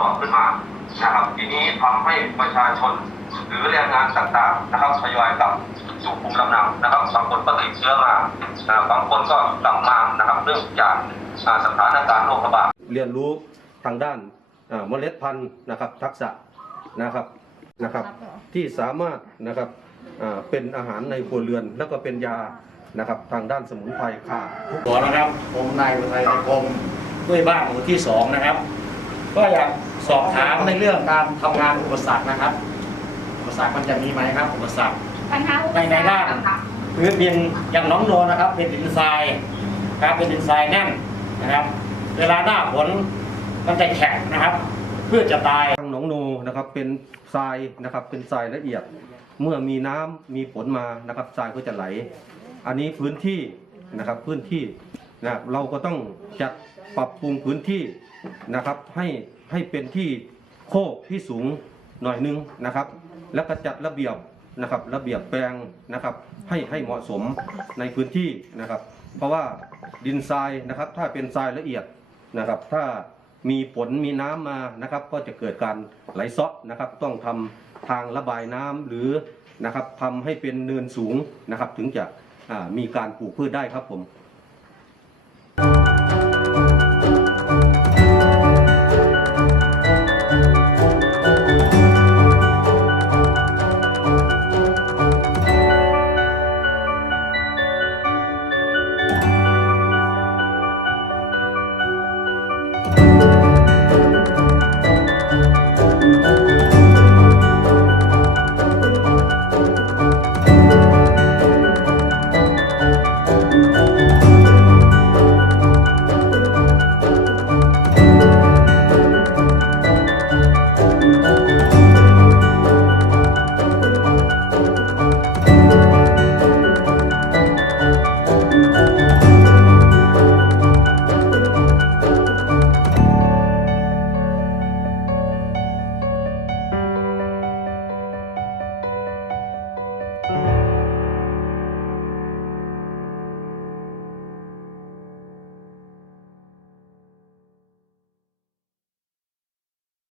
ต่อขึ้นมานะครับทีนี้ทำให้ประชาชนหรือแรงงานต่างๆนะครับทยอยกลับสู่ภูมิลำเนานะครับบางคนก็ติดเชื้อมาบางคนก็กลับมานะครับเนื่องจากอ่าสถานการณ์โรคระบาดเรียนรู้ทางด้านเมล็ดพันธุ์นะครับ ทักษะนะครับนะครับ ที่สามารถนะครับเป็นอาหารในครัวเรือน แล้วก็เป็นยานะครับทางด้านสมุนไพรค่ะขอนะครับผมนายอุทัยไทยคมด้วยบ้านหมู่ที่สองนะครับ ก็อยากสอบถามในเรื่องการทำงานอุปสรรคนะครับ อุปสรรคมันจะมีไหมครับ อุปสรรค ปัญหาอุปสรรคในในด้านต่างพื้นดินอย่างหน้องโนนะครับ เป็นดินทรายครับเป็นดินทรายแน่นนะครับ เวลาหน้าฝนมันจะแข็งนะครับเพื่อจะตาย ทางหนองโนนะครับเป็นทรายนะครับเป็นทรายละเอียด เมื่อมีน้ำมีฝนมานะครับทรายก็จะไหล อันนี้พื้นที่นะครับพื้นที่นะครับเราก็ต้องจัด ปรับปรุงพื้นที่นะครับให้ให้เป็นที่โคกที่สูงหน่อยนึงนะครับ แล้วก็จัดระเบียบนะครับระเบียบแปลงนะครับให้ให้เหมาะสมในพื้นที่นะครับ เพราะว่าดินทรายนะครับถ้าเป็นทรายละเอียดนะครับ ถ้ามีฝนมีน้ำมานะครับ ก็จะเกิดการไหลซาะนะครับ ต้องทำทางระบายน้ำหรือนะครับทำให้เป็นเนินสูงนะครับ ถึงจะมีการปลูกพืชได้ครับผม